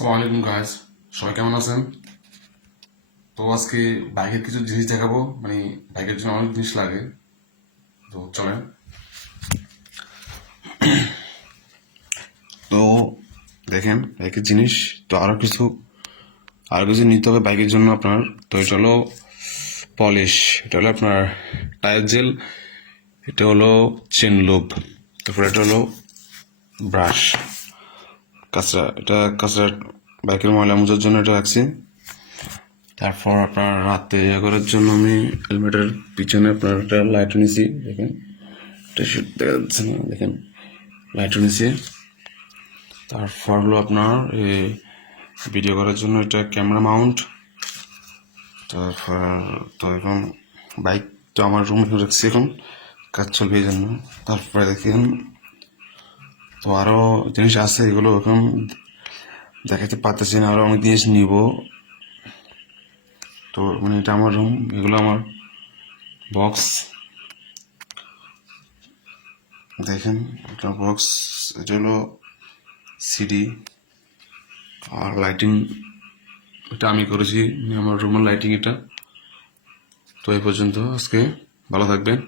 আসসালামু আলাইকুম গাইস, সবাই কেমন আছেন? তো আজকে বাইকের কিছু জিনিস দেখাবো, মানে বাইকের জন্য অনেক জিনিস লাগে। তো চলেন। তো দেখেন বাইকের জিনিস, তো আরো কিছু নিতে হবে বাইকের জন্য আপনার। তো এটা হলো পলিশ, এটা হলো আপনার টায়ার জেল, এটা হলো চেন লুব, তারপর এটা হলো ব্রাশ, কাঁচরা বাইকের ময়লা মোছার জন্য এটা রাখছি। তারপর আপনার রাতে করার জন্য আমি হেলমেটের পিছনে আপনার একটা লাইট নিয়েছি, দেখেন এটা শুট দেখা যাচ্ছে না, দেখেন লাইট নিয়েছি। তারপর হলো আপনার এই ভিডিও করার জন্য এটা ক্যামেরা মাউন্ট। তারপর তো এখন বাইক তো আমার রুমে রাখছি, এখন কাজ চলবে এই জন্য। তারপরে দেখেন তো আরও জিনিস আছে, এগুলো এখন দেখাতে পারতেছি না, আরও অনেক জিনিস নিব। তো মানে এটা আমার রুম, এগুলো আমার বক্স, দেখেন এটা বক্স, এটা হলো সিডি আর লাইটিং, এটা আমি করেছি, আমার রুমের লাইটিং এটা। তো এই পর্যন্ত আজকে, ভালো থাকবেন।